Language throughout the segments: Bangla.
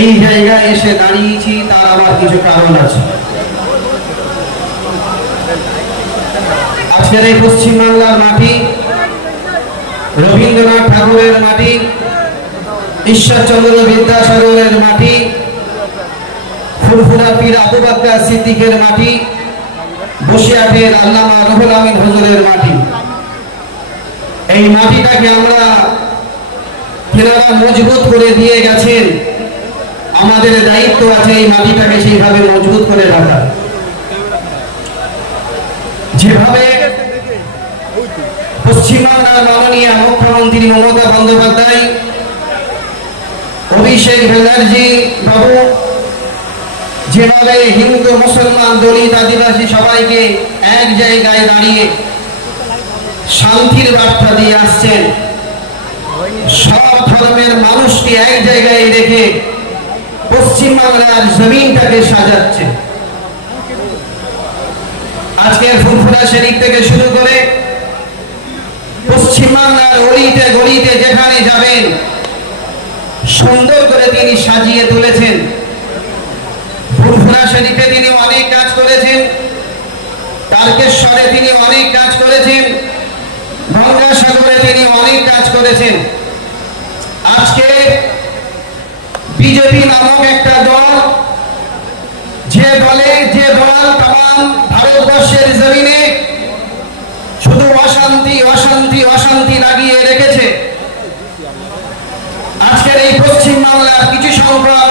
এই জায়গায় এসে দাঁড়িয়েছি তার আমার কিছু কারণ আছে। আজকের এই পশ্চিমবাংলার মাটি রবীন্দ্রনাথ ঠাকুরের মাটি, ঈশ্বরচন্দ্র বিদ্যাসাগরের মাটি, ফুরফুরা পীর আবু বকর সিদ্দিকের মাটি, বসিরহাটের আল্লামা রুহুল আমিন হুজুরের মাটি। এই মাটিটাকে আমরা তেনারা মজবুত করে দিয়ে গেছেন, আমাদের দায়িত্ব আছে এই মাটিটাকে সেইভাবে মজবুত করে রাখা। যেভাবে পশ্চিমবাংলার মাননীয় মুখ্যমন্ত্রী মমতা বন্দ্যোপাধ্যায়, অভিষেক ব্যানার্জি বাবু যেভাবে হিন্দু মুসলমান দলিত আদিবাসী সবাইকে এক জায়গায় দাঁড়িয়ে শান্তির বার্তা দিয়ে আসছেন, সব ধর্মের মানুষকে এক জায়গায় রেখে পশ্চিমবাংলার জমিনটাকে সাজাচ্ছে। আজকের ফুরফুরা শরীফ থেকে শুরু করে পশ্চিমবাংলার অলিতে গলিতে যেখানে যাবেন সুন্দর করে তিনি সাজিয়ে তুলেছেন। ফুরফুরা শরীফে তিনি অনেক কাজ করেছেন, তারকেশ্বরে তিনি অনেক কাজ করেছেন, গঙ্গাসাগরে তিনি অনেক কাজ করেছেন। আজকে বিজেপি নামক একটা দল, যে দল তাম ভারতবর্ষের জমিনে শুধু অশান্তি অশান্তি অশান্তি লাগিয়ে রেখেছে, আজকের এই পশ্চিমবাংলার কিছু সংখ্যক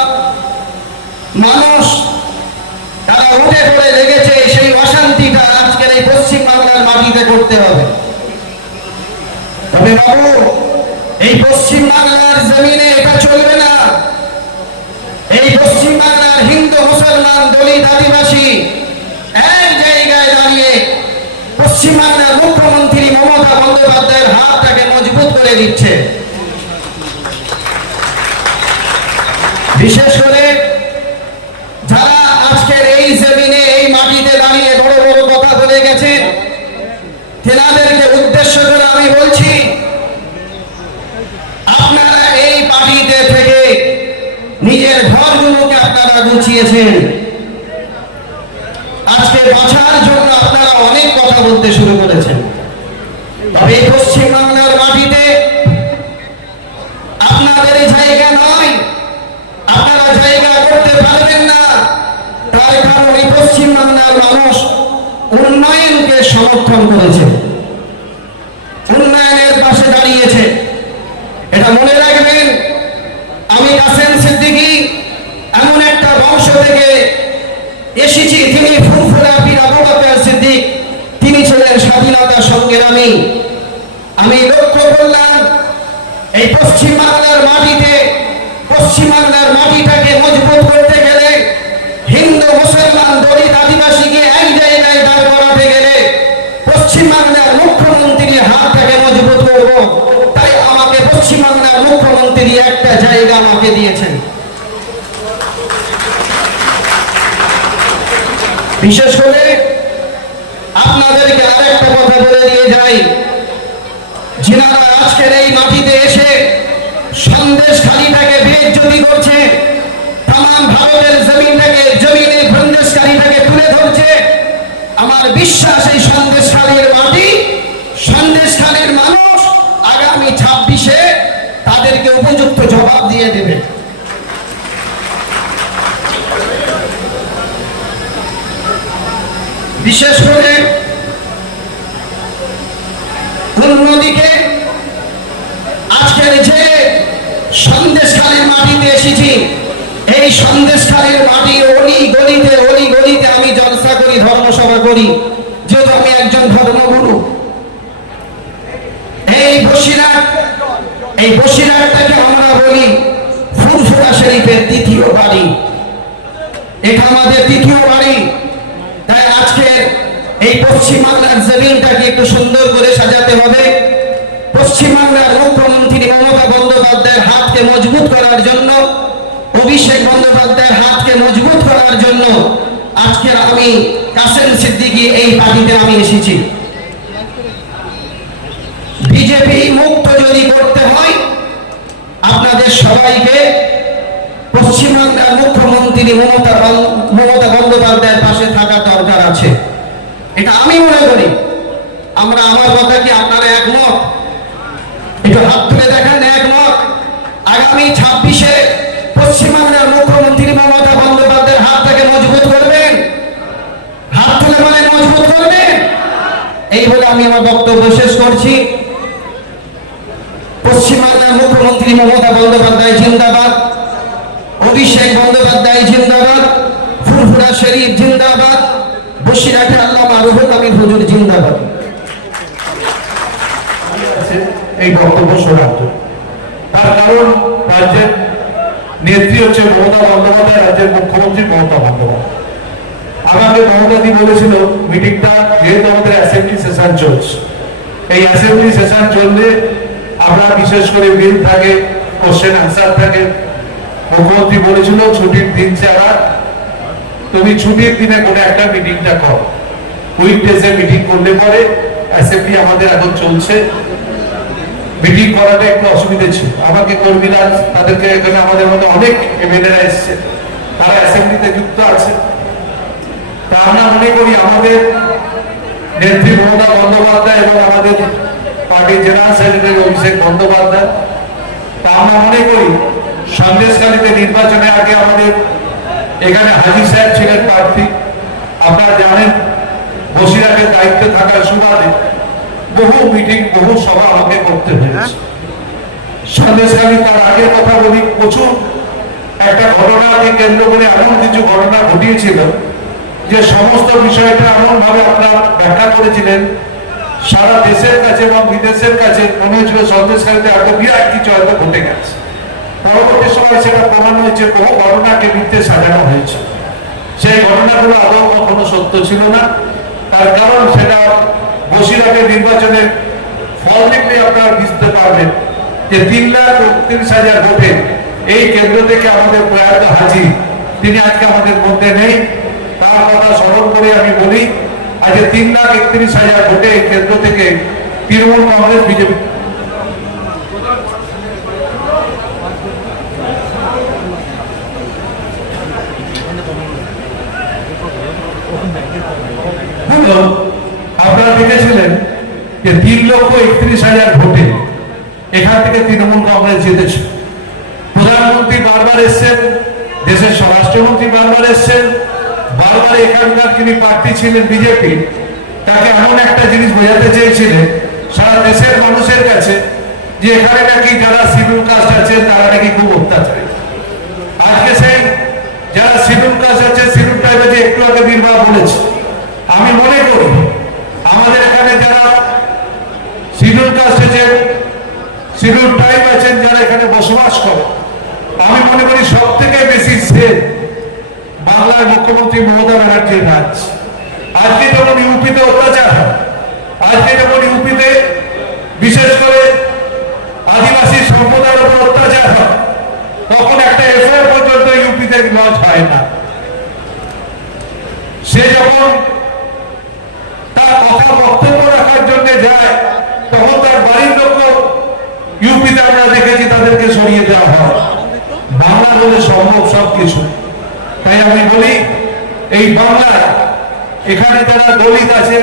মানুষ তারা উঠে পড়ে লেগেছে সেই অশান্তিটা আজকের এই পশ্চিমবাংলার মাটিতে করতে হবে। তবে বাবু, এই পশ্চিমবাংলার জমিনে এটা চলবে না। এই পশ্চিমবাংলার হিন্দু মুসলমান দলিত আদিবাসী এক জায়গায় দাঁড়িয়ে পশ্চিমবাংলার মুখ্যমন্ত্রী মমতা বন্দ্যোপাধ্যায়ের হাতটাকে মজবুত করে দিচ্ছে। বিশেষ করে যারা আজকের এই জমিনে এই মাটিতে দাঁড়িয়ে বড় বড় কথা বলে গেছে, তেনাদেরকে উদ্দেশ্য করে আমি বলছি, আপনারা এই মাটিতে থেকে নিজের ঘরগুলোকে আপনারা গুছিয়েছেন, আজকে বাঁচার জন্য আপনারা অনেক কথা বলতে শুরু করেছেন। তবে এই পশ্চিমবাংলার মাটিতে আপনাদের জায়গা নয়, আপনারা জায়গা করতে পারবেন না। তার কারণ এই পশ্চিমবাংলার মানুষ উন্নয়নকে সমর্থন করেছে, উন্নয়নের পাশে দাঁড়িয়েছে। এটা মনে রাখবেন, আমি কাসেম সিদ্দিকী এমন একটা বংশ থেকে এসেছি, তিনি ফুরফুরা পীর আবু বকর সিদ্দিক, তিনি ছিলেন স্বাধীনতা সংগ্রামী। আমি লক্ষ্য করলাম এই পশ্চিমবাংলার মাটিতে, পশ্চিমবাংলার মাটিটাকে মজবুত করতে গেলে, হিন্দু মুসলমান দলিত আদিবাসীকে এক জায়গায় দাঁড় করাতে গেলে পশ্চিমবাংলার মুখ্যমন্ত্রীর হাতটাকে মজবুত করব। তাই আমাকে পশ্চিমবাংলার মুখ্যমন্ত্রী একটা জায়গা আমাকে দিয়েছেন। বিশেষ করে আপনাদেরকে আরেকটা কথা বলে দিয়ে যাই, যিনারা আজকের এই মাটিতে এসে সন্দেশখালীটাকে বেইজ্জতি করছে, তাম ভারতের জমিনে সন্দেশখালীটাকে তুলে ধরছে, আমার বিশ্বাস এই সন্দেশখালীর মাটি, সন্দেশখালীর মানুষ আগামী 26-এ তাদেরকে উপযুক্ত জবাব দিয়ে দেবে। বিশেষ করে অন্যদিকে আজকের যে সন্দেশখালীর মাটিতে এসেছি, এই সন্দেশখালীর মাটি অলি গলিতে আমি জলসা করি, ধর্মসভা করি, যেহেতু আমি একজন ধর্মগুরু। এই বসিরহাটটাকে আমরা বলি ফুরফুরা শরীফের দ্বিতীয় বাড়ি, এটা আমাদের দ্বিতীয় বাড়ি। তাই আজকে এই পশ্চিমবাংলার জমিনটাকে একটু সুন্দর করে সাজাতে হবে। পশ্চিমবাংলার মুখ্যমন্ত্রী মমতা বন্দ্যোপাধ্যায়ের হাতকে মজবুত করার জন্য, অভিষেক বন্দ্যোপাধ্যায়ের হাতকে মজবুত করার জন্য আজকের আমি কাসেম সিদ্দিকী এই পার্টিতে আমি এসেছি। বিজেপি মুক্ত যদি করতে হয় আপনাদের সবাইকে পশ্চিমবাংলার মুখ্যমন্ত্রী মমতা বন্দ্যোপাধ্যায়ের পাশে থাকা দরকার আছে, এটা আমি মনে করি। আমার কথা কি আপনারা একমত? একটু হাত তুলে দেখেন একমত। আগামী 26-এ পশ্চিমবাংলার মুখ্যমন্ত্রী মমতা বন্দ্যোপাধ্যায়ের হাতটাকে মজবুত করবেন, হাত তুলে মানে মজবুত করবেন। এই বলে আমি আমার বক্তব্য শেষ করছি। পশ্চিমবাংলার মুখ্যমন্ত্রী মমতা বন্দ্যোপাধ্যায় জিন্দাবাদ, অভিষেক বন্দ্যোপাধ্যায় জিন্দাবাদ, ফুরফুরা শরীফ জিন্দাবাদ, বসিরহাটের আল্লামা রুহুল আমিন হুজুর জিন্দাবাদ। এই বক্তব্য শোনার জন্য, তার কারণ রাজ্যের নেত্রী হচ্ছে মমতা বন্দ্যোপাধ্যায়, রাজ্যের মুখ্যমন্ত্রী মমতা বন্দ্যোপাধ্যায়। আমাকে মমতাদি বলেছিল মিটিংটা, যেহেতু আমাদের অ্যাসেম্বলি সেশন চলছে, এই অ্যাসেম্বলি সেশন চললে আমরা বিশেষ করে বিল থাকে, কোশ্চেন আনসার থাকে, মুখ্যমন্ত্রী বলেছিল ছুটির দিন ছাড়া তুমি ছুটির দিনে কোনো একটা মিটিংটা করো। উইকডেজে মিটিং করলে পরে অ্যাসেম্বলি আমাদের এখন চলছে, মিটিং করাটা একটু অসুবিধা ছিল। আমাকে কর্মীরা তাদেরকে এখানে আমাদের মধ্যে অনেক এমএলএরা এসছে, তারা অ্যাসেম্বলিতে যুক্ত আছে। তা আমরা মনে করি আমাদের নেত্রী মমতা বন্দ্যোপাধ্যায় এবং আমাদের পার্টির জেনারেল সেক্রেটারি অভিষেক বন্দ্যোপাধ্যায়, তা আমরা মনে করি সন্দেশখালীতে নির্বাচনের আগে আমাদের এখানে হাজী সাহেব ছিলেন প্রার্থী। আপনারা জানেন বসিরহাটের দায়িত্বে থাকার সুবাদে বহু মিটিং, বহু সভা আমাকে করতে হয়েছে। সন্দেশখালী তার আগের কথা বলি, প্রচুর একটা ঘটনাকে কেন্দ্র করে এমন কিছু ঘটনা ঘটিয়েছিল যে সমস্ত বিষয়টা এমন ভাবে আপনারা ব্যাখ্যা করেছিলেন, সারা দেশের কাছে এবং বিদেশের কাছে মনে হয়েছিল সন্দেশখালীতে হয়তো বিরাট কিছু হয়তো ঘটে গেছে। পরবর্তী সময় সেটা প্রমাণ হয়েছে বহু ঘটনাকে মিথ্যে সাজানো হয়েছে। সেই ঘটনাগুলো আদৌ কখনো সত্য ছিল না। তার কারণ সেটা বসিরহাটের নির্বাচনের ফল দেখলে আপনারা বুঝতে পারবেন যে 3,39,000 ভোটে এই কেন্দ্র থেকে আমাদের প্রয়াত হাজী, তিনি আজকে আমাদের মধ্যে নেই, তার কথা স্মরণ করে আমি বলি আজকে 3,31,000 ভোটে এই কেন্দ্র থেকে তৃণমূল কংগ্রেস বিজেপি আপনারা দেখেছিলেন যে 3,31,000 ভোটে এখান থেকে তৃণমূল কংগ্রেস জিতেছে। প্রধানমন্ত্রী বারবার এসছেন, দেশের স্বরাষ্ট্রমন্ত্রী বারবার এসছেন, বারবার এখানকার যিনি প্রার্থী ছিলেন বিজেপি, তাকে এমন একটা জিনিস বোঝাতে চেয়েছিলেন সারা দেশের মানুষের কাছে যে এখানে নাকি যারা শিডিউল কাস্ট আছে তারা নাকি খুব অত্যাচারী। আজকে সেই যারা শিডিউল কাস্ট আছে, শিডিউল ট্রাইব আছে, একটু আগে বীরবা বলেছে, আমি মনে করি আমাদের এখানে যারা শিডিউল কাস্ট আছেন, শিডিউল ট্রাইব আছেন, যারা এখানে বসবাস করে, আমি মনে করি সব থেকে বেশি সেফ বাংলার মুখ্যমন্ত্রী মমতা ব্যানার্জির রাজ। আজকে যখন ইউপিতে অত্যাচার হয়, আজকে যখন ইউপিতে বিশেষ করে আদিবাসী সম্প্রদায়ের উপর অত্যাচার হয়, তখন একটা এফআইআর পর্যন্ত ইউপিতে লঞ্চ হয় না। সে যখন তার কথা বক্তব্য রাখার জন্য যায়, তখন তার বাড়ির লোক ইউপিতে আমরা দেখেছি তাদেরকে সরিয়ে দেওয়া হয়। বাংলা বলে সম্ভব সবকিছু। তাই আমি বলি এই বাংলায় এখানে যারা দলিত আছে,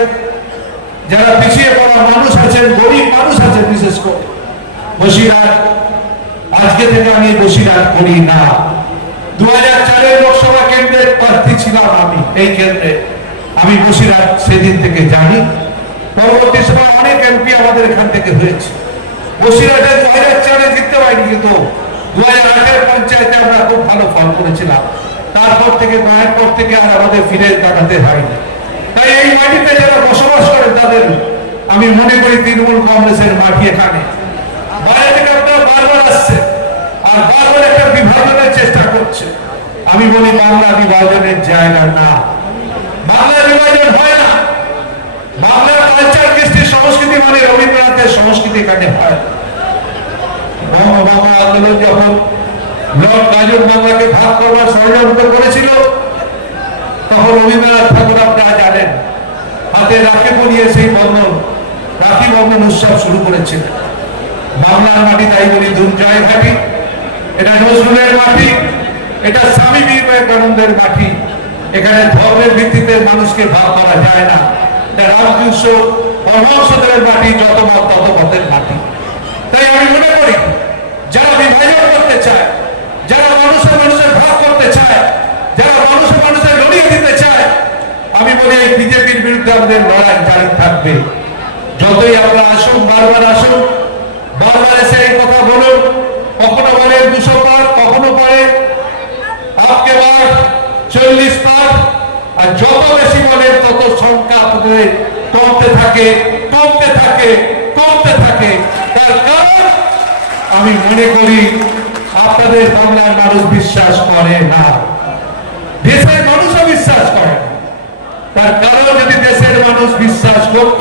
যারা পিছিয়ে পড়া মানুষ আছেন, গরিব মানুষ আছেন, বিশেষ করে বসিরহাট, আজকে থেকে আমি বসিরহাট করি না। 2004 লোকসভা কেন্দ্রের প্রার্থী ছিলাম আমি এই কেন্দ্রে, আমি বসিরহাট সেদিন থেকে জানি। পরবর্তী সময় অনেক এমপি আমাদের এখান থেকে হয়েছে। বসিরহাটে 2004 জিততে পারিনি, কিন্তু 2008 পঞ্চায়েতে আমরা খুব ভালো ফল করেছিলাম। তারপর থেকে নয়ের পর থেকে আর আমাদের ফিরে তাকাতে হয়নি। তাই এই মাটিতে যারা বসবাস করেন তাদের আমি মনে করি তৃণমূল কংগ্রেসের মাটি এখানে। বাইরে থেকে আপনারা বারবার আসছে আর বারবার একটা বিভাজনের চেষ্টা করছে। আমি বলি বাংলা বিভাজনের জায়গা না, বাংলা বিভাজন হয় না। বাংলার কালচার, কৃষ্টি, সংস্কৃতি মানে রবীন্দ্রনাথের সংস্কৃতি এখানে হয়। বঙ্গভঙ্গ আন্দোলন যখন লর্ড কাজল বাংলাকে ভাগ করবার ষড়যন্ত্র করেছিল, তখন রবীন্দ্রনাথ ঠাকুর আপনারা জানেন হাতে রাখি পরিয়ে সেই বন্ধন, রাখি বন্ধন উৎসব শুরু করেছিলেন। বাংলার মাটি তাই বলি দুর্জয় ঘাটি, এটা নজরুলের মাটি, এটা স্বামী বিবেকানন্দের মাটি। এখানে ধর্মের ভিত্তিতে মানুষকে ভাগ করা যায় না। রামকৃষ্ণ পরমহংসদেবের মাটি, যত মত তত মতের মাটি। তাই আমি মনে করি যারা বিভাজন করতে চায়, যারা মানুষের ভাগ করতে চায়, যারা মানুষের লড়িয়ে দিতে চায়, আমি বলি এই বিজেপির বিরুদ্ধে আমাদের লড়াই জারি থাকবে। যতই আমরা আসুন, বারবার আসুন, বারবার এসে এই কথা বলুন, কখনো বলে 200 পার, কখনো বলে আপকে বার 40 পার, আর যত বেশি বলেন তত সংখ্যা আপনাদের কমতে থাকে, কমতে থাকে, কমতে থাকে। তার কারণ আমি মনে করি আপনাদের বাংলার মানুষ বিশ্বাস করে না, দেশের মানুষও বিশ্বাস করে না। তার কারণ যদি দেশের মানুষ বিশ্বাস করত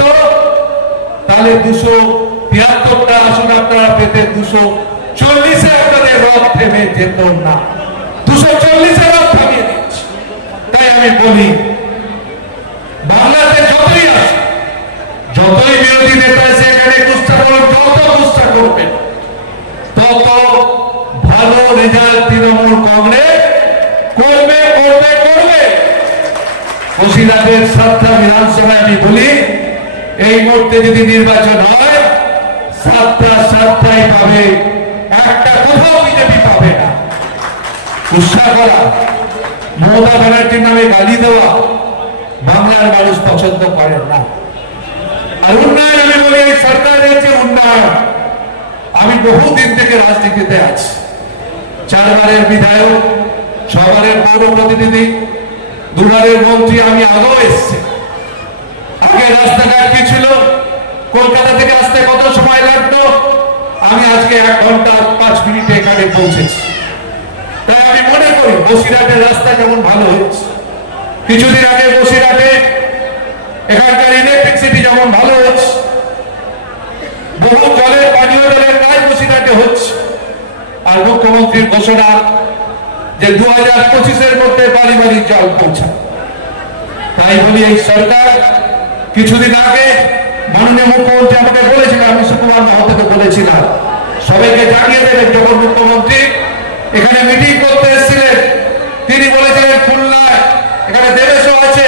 তাহলে 273টা আসন আপনারা পেতে 240-এ আপনাদের রথ থেমে যেত না। 240-এর রথ থামিয়ে দিচ্ছে। তাই আমি বলি বাংলাতে যতই আসে, যতই বিরোধী নেতা সেখানে কুস্তা করুন, যত কুস্তা করবেন তত ভালো রেজাল্ট তৃণমূল কংগ্রেস করবে, করবে, করবে। বসিরহাটের 7টা বিধানসভায় আমি বলি এই মুহূর্তে যদি নির্বাচন হয় 7টাই পাবে, একটা কোথাও বিজেপি পাবে না। কুৎসা করা, মমতা ব্যানার্জির নামে গালি দেওয়া বাংলার মানুষ পছন্দ করেন না। আর উন্নয়ন আমি বলি এই সরকারের যে উন্নয়ন, আমি বহুদিন থেকে রাজনীতিতে আছি, 4 বারের বিধায়ক, 6 বারের পৌর প্রতিনিধি, 2 বারের মন্ত্রী। আমি আগেও এসছি। আগে রাস্তাঘাট কি ছিল, কলকাতা থেকে আসতে কত সময় লাগতো, আমি আজকে 1 ঘন্টা 5 মিনিটে এখানে পৌঁছেছি। তাই আমি মনে করি বসিরহাটের রাস্তা যেমন ভালো হয়েছে, কিছুদিন আগে বসিরহাটে এখানকার ইলেকট্রিসিটি যেমন ভালো হচ্ছে, বহু জলের পানীয় জলের কাজ বসিরহাটে হচ্ছে। আর মুখ্যমন্ত্রীর ঘোষণা যে 2025-এর মধ্যে বাড়ি বাড়ি জল পৌঁছা। তাই বলি এই সরকার কিছুদিন আগে মাননীয় মুখ্যমন্ত্রী আমাকে বলেছিলেন, আমি সুকুমার মহোদয়কে বলেছিলাম সবাইকে জানিয়ে দেবেন, যখন মুখ্যমন্ত্রী এখানে মিটিং করতে এসেছিলেন তিনি বলেছিলেন খুলনায় এখানে 150 আছে,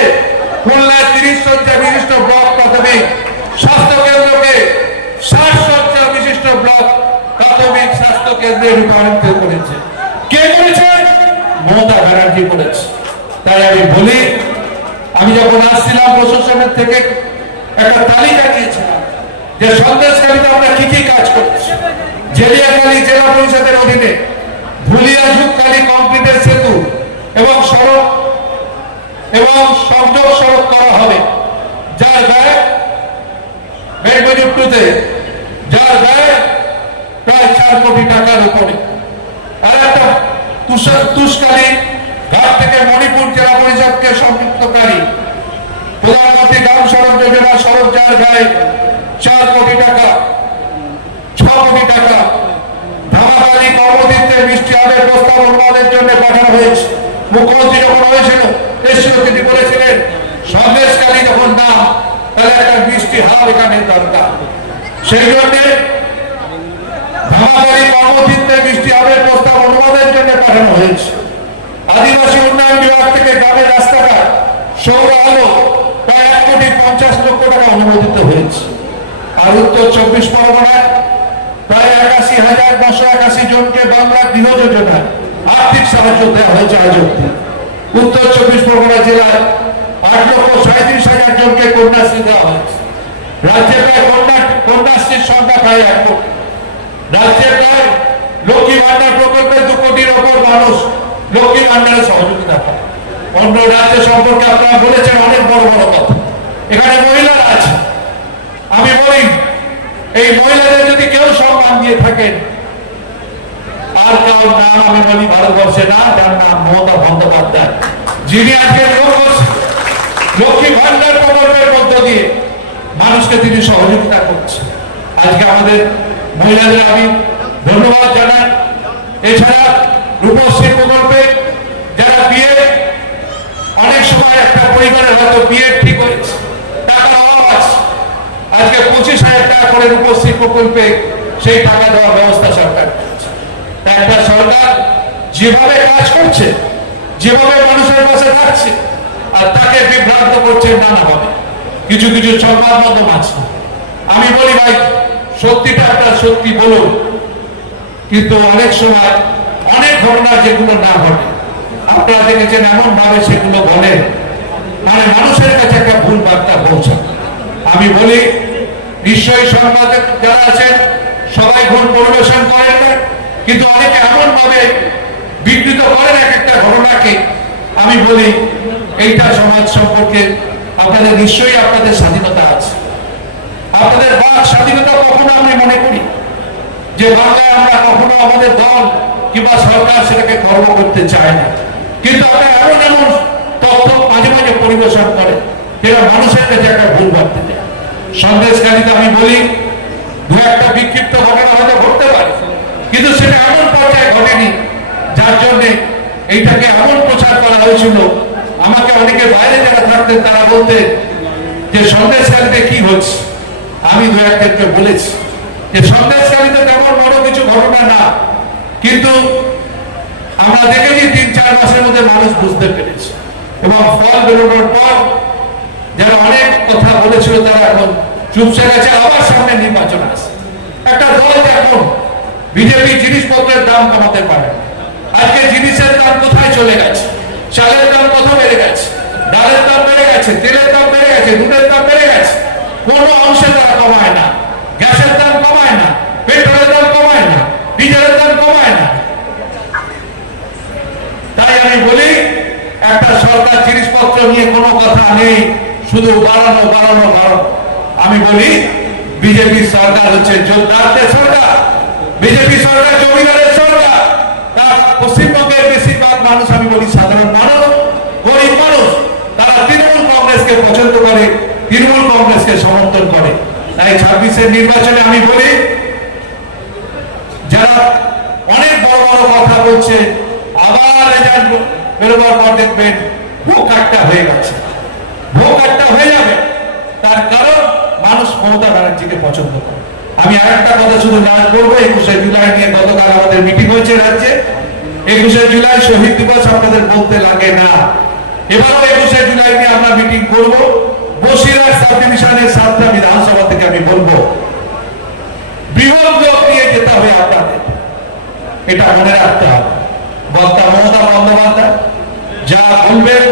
খুলনায় 30 শয্যা বিশিষ্ট ব্লক প্রাথমিক স্বাস্থ্য কেন্দ্রকে 60 শয্যা বিশিষ্ট ব্লক প্রাথমিক স্বাস্থ্য কেন্দ্রে রূপান্তরিত করেছে। কে করেছে? মমতা ব্যানার্জি করেছে। তাই আমি বলি, আমি যখন আসছিলাম প্রশাসনের থেকে একটা তালিকা দিয়েছিলাম যে সন্দেশখালীতে আমরা কি কি কাজ করছি। জেলিয়াখালী জেলা পরিষদের অধীনে ভুলিয়া ঝুঁকখালী কংক্রিটের সেতু এবং সড়ক এবং সংযোগ সড়ক করা হবে, যার ব্যয় বেগবজুপ্টুতে, যার ব্যয় প্রায় 4 কোটি টাকার উপরে। আর একটা তুষকালী ঘাট থেকে মণিপুর জেলা পরিষদকে সম্পৃক্তকারী প্রধানমন্ত্রী গ্রাম সড়ক যোজনা সড়ক, যার ব্যয় 4 কোটি টাকা, 6 কোটি টাকা। ধামাকালী কর্মতীর্থের বৃষ্টি আবের প্রস্তাব অনুমোদনের জন্য পাঠানো হয়েছে। মুখ্যমন্ত্রী যখন হয়েছিল তিনি বলেছিলেন সন্দেশখালী যখন নাম, তাহলে একটা বৃষ্টি হাব এখানে দরকার। সেই জন্য ধামাকালী কর্মতীর্থের বৃষ্টি আবের প্রস্তাব অনুমোদনের জন্য পাঠানো হয়েছে। আদিবাসী উন্নয়ন বিভাগ থেকে গ্রামের রাস্তাঘাট, সৌর আলো প্রায় 1,50,00,000 টাকা অনুমোদিত হয়েছে। আর উত্তর 24 পরগনায় প্রায় 81,981 জনকে বাংলা গৃহ যোজনায় আর্থিক সাহায্য দেওয়া হয়েছে আজ অব্দি। উত্তর 24 পরগনা জেলায় 8,37,000 জনকে কন্যাশ্রী দেওয়া হয়েছে। রাজ্যে প্রায় কন্যাশ্রীর সংখ্যা প্রায় 1 কোটি। রাজ্যে প্রায় লক্ষ্মী ভান্ডার প্রকল্পে 2 কোটির ওপর মানুষ লক্ষ্মী ভান্ডারের সহযোগিতা পায়। অন্য রাজ্য সম্পর্কে আপনারা বলেছেন অনেক বড় বড় কথা। এখানে মহিলারা আছে, আমি বলি এই মহিলাদের যদি কেউ সম্মান দিয়ে থাকেন, আর কেউ নাম আমি বলি ভারতবর্ষে না, যার নাম মমতা বন্দ্যোপাধ্যায়, যিনি আজকে লক্ষ্মী ভান্ডার প্রকল্পের মধ্য দিয়ে মানুষকে তিনি সহযোগিতা করছেন। আজকে আমাদের মহিলাদের আমি ধন্যবাদ জানাই। এছাড়া রূপশ্রী প্রকল্পে যারা বিয়ে, অনেক সময় একটা পরিবারের হয়তো বিয়ে ঠিক হয়েছে, টাকা অভাব আছে, আজকে 25,000 টাকা করে রূপশ্রী প্রকল্পে সেই টাকা দেওয়ার ব্যবস্থা সরকার করছে। একটা সরকার যেভাবে কাজ করছে, যেভাবে মানুষের পাশে থাকছে, আর তাকে বিভ্রান্ত করছে নানাভাবে কিছু কিছু সংবাদ মাধ্যম আছে। আমি বলি ভাই, সত্যিটা একটা সত্যি বলুন, কিন্তু অনেক সময় অনেক ঘটনা যেগুলো না ঘটে আপনারা দেখেছেন এমন ভাবে সেগুলো বলে, মানে মানুষের কাছে একটা ভুল বার্তা পৌঁছায়। আমি বলি নিশ্চয়ই সংবাদ যারা আছেন সবাই ভুল পরিবেশন করেন না, কিন্তু অনেকে এমন ভাবে বিকৃত করেন এক একটা ঘটনাকে। আমি বলি এইটা সমাজ সম্পর্কে আপনাদের নিশ্চয়ই আপনাদের স্বাধীনতা আছে, আপনাদের বাক স্বাধীনতা। কখনো আমি মনে করি যে বাংলায় আমরা কখনো আমাদের দল কিংবা সরকার সেটাকে খর্ব করতে চায় না, কিন্তু আমরা এমন এমন তথ্য মাঝে মাঝে পরিবেশন করে যেটা মানুষের কাছে একটা ভুল বার্তা দেয়। সন্দেশকারীতে আমি বলি দু একটা বিক্ষিপ্ত ঘটনা হয়তো ঘটতে পারে, কিন্তু সেটা এমন পর্যায়ে ঘটেনি যার জন্য এইটাকে এমন প্রচার করা হয়েছিল। আমাকে অনেকে বাইরে যারা থাকতেন তারা বলতেন যে সন্দেশকারীতে কি হচ্ছে। আমি দু একজনকে বলেছি যে সন্দেশকারীতে তেমন বড় কিছু ঘটনা না, কিন্তু আমরা দেখেছি ৩-৪ মাসের মধ্যে মানুষ বুঝতে পেরেছে, এবং ফল বেরোনোর পর যারা অনেক কথা বলেছিল তারা এখন চুপসে গেছে। আবার সামনে নির্বাচন আসে, একটা দল এখন বিজেপি জিনিসপত্রের দাম কমাতে পারে, আজকে জিনিসের দাম কোথায় চলে গেছে, চালের দাম কত বেড়ে গেছে, ডালের দাম বেড়ে গেছে, তেলের দাম বেড়ে গেছে, দুধের দাম বেড়ে গেছে, কোনো অংশে তারা কমায় না। গ্যাসের দাম কমায় না, পেট্রোলের দাম কমায় না, ডিজেলের দাম কমায় না। তাই আমি বলি একটা সরকার জিনিসপত্র নিয়ে কোনো কথা নেই, শুধু বাড়ানো বাড়ানো বাড়ানো। আমি বলি বিজেপি সরকার হচ্ছে যোদ্ধাদের সরকার, বিজেপি সরকার জমিদারের সরকার। তার পশ্চিমবঙ্গের বেশিরভাগ মানুষ, আমি বলি সাধারণ মানুষ, গরিব মানুষ, তারা তৃণমূল কংগ্রেসকে পছন্দ করে, তৃণমূল কংগ্রেসকে সমর্থন করে। তাই 26-এর নির্বাচনে আমি বলি যারা অনেক বড় বড় কথা বলছে, আবার রেজাল্ট বেরোবার পর দেখবেন ভোগ একটা হয়ে গেছে, ভোগ একটা হয়ে যাবে। তার কারণ মানুষ মমতা ব্যানার্জিকে পছন্দ করে। আমি আরেকটা কথা শুধু না বলবো, 21শে জুলাই নিয়ে গতকাল আমাদের মিটিং হয়েছে রাজ্যে। 21শে জুলাই শহীদ দিবস আপনাদের বলতে লাগে না, এবারও 21শে জুলাই নিয়ে আমরা মিটিং করব। বসিরহাট সাব ডিভিশনের 7টা বিধানসভা থেকে আমি বলবো বৃহৎ লোক নিয়ে যেতে হবে আপনাদের, এটা মনে রাখতে হবে। বক্তা মমতা বন্দ্যোপাধ্যায় যা বলবেন,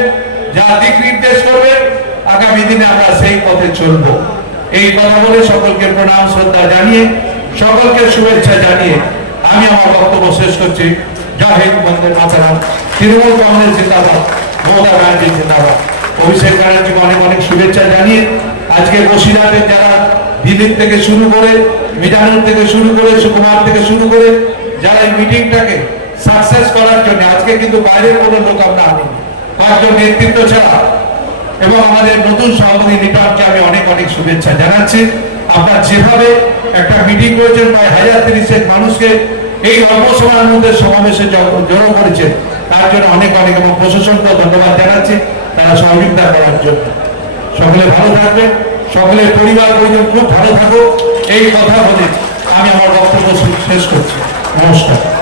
যা দিক নির্দেশ করবেন, আগামী দিনে আমরা সেই পথে চলব। এই কথা বলে সকলকে প্রণাম শ্রদ্ধা জানিয়ে, সকলকে শুভেচ্ছা জানিয়ে আমি আমার বক্তব্য শেষ করছি। জয় হিন্দ, বন্দে মাতরম। তৃণমূল কংগ্রেস জিন্দাবাদ, মমতা ব্যানার্জি জিন্দাবাদ। অভিষেক ব্যানার্জিকে অনেক অনেক শুভেচ্ছা জানিয়ে আজকে বসিরহাটের যারা দিল্লি থেকে শুরু করে, মিজানুর থেকে শুরু করে, সুকুমার থেকে শুরু করে যারা এই মিটিংটাকে সাকসেস করার জন্য, আজকে কিন্তু বাইরের কোনো লোক আমরা আনিনি, কয়েকজন নেতৃত্ব ছাড়া, এবং আমাদের নতুন সভাপতি নিটামকে আমি অনেক অনেক শুভেচ্ছা জানাচ্ছি। আপনার যেভাবে একটা মিটিং করেছেন, প্রায় 1030 মানুষকে এই অল্প সময়ের মধ্যে সমাবেশে জড়ো করেছেন, তার জন্য অনেক অনেক, এবং প্রশাসনকে ধন্যবাদ জানাচ্ছি তারা সহযোগিতা করার জন্য। সকলে ভালো থাকবেন, সকলের পরিবার পরিজন খুব ভালো থাকুক, এই কথা বলে আমি আমার বক্তব্য শেষ করছি। নমস্কার।